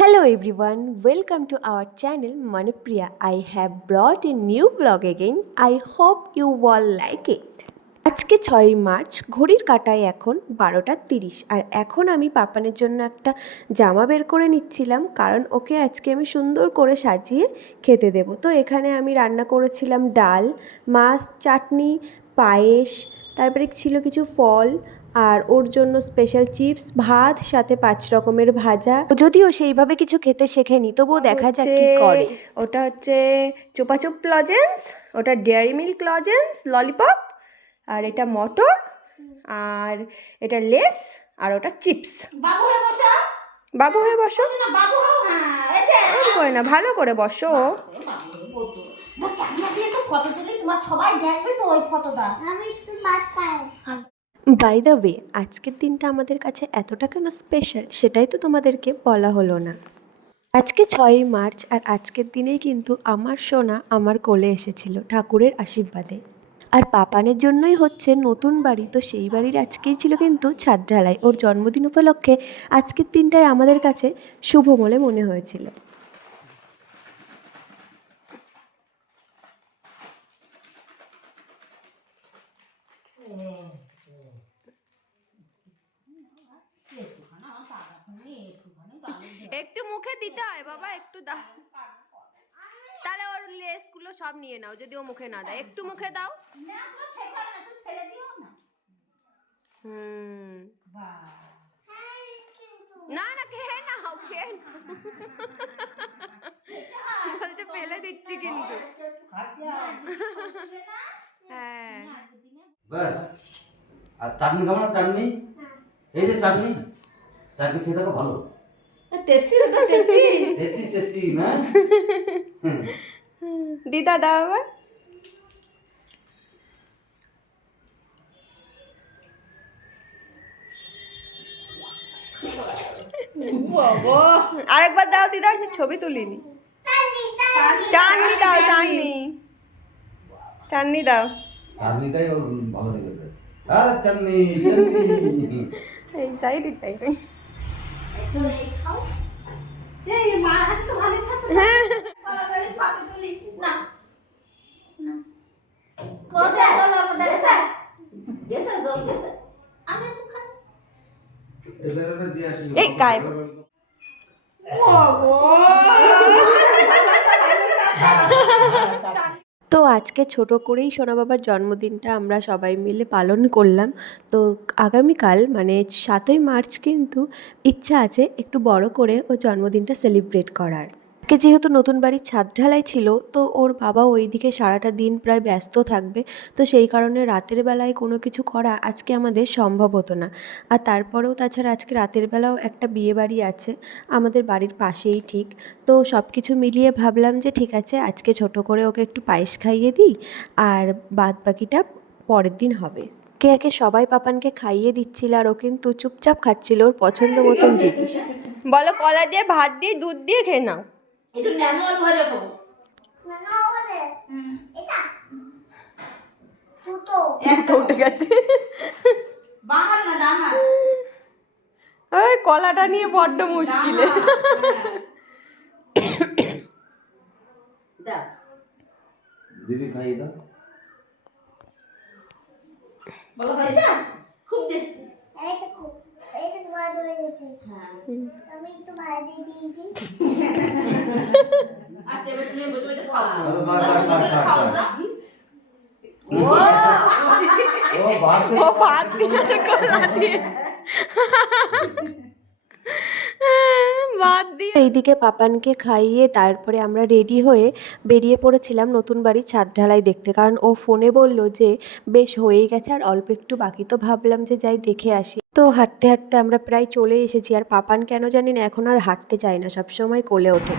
Hello everyone, welcome to our channel Manupriya. I have brought a new vlog again. I hope you all like it. আজকে 6ই March, ঘড়ির কাঁটায় এখন 12:30 আর এখন আমি পাপানের জন্য একটা জামা বের করে নিচ্ছিলাম, কারণ ওকে আজকে আমি সুন্দর করে সাজিয়ে খেতে দেব। তো এখানে আমি রান্না করেছিলাম ডাল, মাছ, চাটনি, পায়েস, তারপরে ছিল কিছু ফল আর ওর জন্য স্পেশাল চিপস, ভাত, সাথে 5 রকমের ভাজা। যদিও সেইভাবে কিছু খেতে শেখেনি, তবুও দেখা যাক কি করে। ওটা হচ্ছে চোপাচুপ লজেন্স, ওটা ডেয়ারি মিল্ক লজেন্স ললিপপ, আর এটা মটর, আর এটা লেস, আর ওটা চিপস। বাবু হয়ে বসো, বাবু হয়ে বসো না বাবু হও। হ্যাঁ এই যে করে না, ভালো করে বসো। ক্যামেরা দিয়ে তো ফটো তুলি, তোমার সবাই দেখবে তো ওই ফটোটা। আমি একটু ভাত খাই। বাই দ্য ওয়ে, আজকের দিনটা আমাদের কাছে এতটা কেন স্পেশাল সেটাই তো তোমাদেরকে বলা হলো না। আজকে 6ই মার্চ, আর আজকের দিনেই কিন্তু আমার সোনা আমার কোলে এসেছিল ঠাকুরের আশীর্বাদে। আর পাপানের জন্যই হচ্ছে নতুন বাড়ি, তো সেই বাড়ির আজকেই ছিল কিন্তু ছাদ ঢালাই। ওর জন্মদিন উপলক্ষে আজকের দিনটাই আমাদের কাছে শুভ বলে মনে হয়েছিল। একটু মুখে দিতে হয় বাবা, একটু দাও, তাহলে ওর লেসগুলো সব নিয়ে নাও। যদি ও মুখে না দেয়, একটু মুখে দাও। না না, খেয়ে নাও, খেয়ে নাও। বলছে ফেলে দিচ্ছি কিন্তু। হ্যাঁ ব্যাস। আর চাটনি খাবো না? চাটনি, এই যে চাটনি, চাটনি খেয়ে থাকো, ভালো টেস্টি তো টেস্টি। টেস্টি টেস্টি না? দিদা দাও আবার। আরেকবার দাও দিদা, সে ছবি তুলিনি। চাটনি দাও, চাটনি, চাটনি দাও। চাটনিটাই ওর ভালো লেগেছে। আর চাটনি চাটনি এই সাইডে চাই। এই মা হাত তো ভালো খাচ্ছে। তাড়াতাড়ি ফটো তুলি না। কোসে দল আমাদের গেছে গেছে দল গেছে। আমি তো খাই। এবারে দিয়ে আসি। এই গায়েব। তো আজকে ছোট করেই সোনা বাবার জন্মদিনটা আমরা সবাই মিলে পালন করলাম। তো আগামীকাল মানে 7ই মার্চ কিন্তু ইচ্ছা আছে একটু বড় করে ও জন্মদিনটা সেলিব্রেট করার। আজকে যেহেতু নতুন বাড়ির ছাদ ঢালাই ছিল, তো ওর বাবা ওইদিকে সারাটা দিন প্রায় ব্যস্ত থাকবে, তো সেই কারণে রাতের বেলায় কোনো কিছু করা আজকে আমাদের সম্ভব হতো না। আর তারপরেও তাছাড়া আজকে রাতের বেলাও একটা বিয়ে বাড়ি আছে আমাদের বাড়ির পাশেই ঠিক। তো সব কিছু মিলিয়ে ভাবলাম যে ঠিক আছে, আজকে ছোট করে ওকে একটু পায়েস খাইয়ে দিই, আর বাদ বাকিটা পরের দিন হবে। একে একে সবাই পাপানকে খাইয়ে দিচ্ছিল, আর ও কিন্তু চুপচাপ খাচ্ছিল ওর পছন্দ মতন জিনিস। বলো, কলা দিয়ে, ভাত দিয়ে, দুধ দিয়ে খেয়ে নাও। একটু ম্যানুয়াল ভরে খাবো। এটা ফুটো একটা উঠে গেছে। বাহার না ডাহার। ওই কলাটা নিয়ে বড্ড মুশকিলে। দাও দিদি খাইয়ে দাও। বলো হয়েছে খুব টেস্টি। এইটা খুব, এইটা তোমার হয়ে গেছে। হ্যাঁ আমি একটু ভাজি দিয়ে দিই। আচ্ছা এবার তুমি বসে বসে খাও। খাও না। ও ভাত ও ভাত দিয়েছে কলা দিয়ে, ভাত দিয়ে। এইদিকে পাপানকে খাইয়ে তারপরে আমরা রেডি হয়ে বেরিয়ে পড়েছিলাম নতুন বাড়ির ছাদ ঢালাই দেখতে, কারণ ও ফোনে বললো যে বেশ হয়েই গেছে আর অল্প একটু বাকি। তো ভাবলাম যে যাই দেখে আসি। তো হাঁটতে হাঁটতে আমরা প্রায় চলে এসেছি, আর পাপান কেন জানি না এখন আর হাঁটতে চায় না, সবসময় কোলে ওঠে।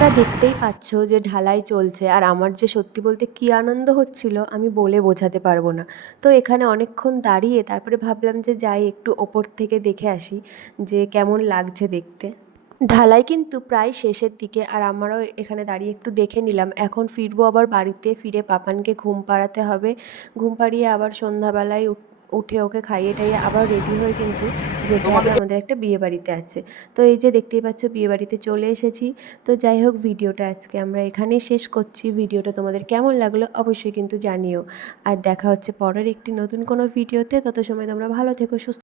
আমরা দেখতেই পাচ্ছ যে ঢালাই চলছে, আর আমার যে সত্যি বলতে কী আনন্দ হচ্ছিল আমি বলে বোঝাতে পারবো না। তো এখানে অনেকক্ষণ দাঁড়িয়ে তারপরে ভাবলাম যে যাই একটু ওপর থেকে দেখে আসি যে কেমন লাগছে দেখতে। ঢালাই কিন্তু প্রায় শেষের দিকে, আর আমারও এখানে দাঁড়িয়ে একটু দেখে নিলাম। এখন ফিরবো আবার বাড়িতে, ফিরে পাপানকে ঘুম পাড়াতে হবে। ঘুম পাড়িয়ে আবার সন্ধ্যাবেলায় উঠে ওকে খাইয়ে টাইয়ে আবার রেডি হয়ে কিন্তু যেতে হবে, আমাদের একটা বিয়ে বাড়িতে আছে। তো এই যে দেখতেই পাচ্ছ বিয়ে বাড়িতে চলে এসেছি। তো যাই হোক, ভিডিওটা আজকে আমরা এখানেই শেষ করছি। ভিডিওটা তোমাদের কেমন লাগলো অবশ্যই কিন্তু জানিও। আর দেখা হচ্ছে পরের একটি নতুন কোনো ভিডিওতে। তত সময় তোমরা ভালো থেকো, সুস্থ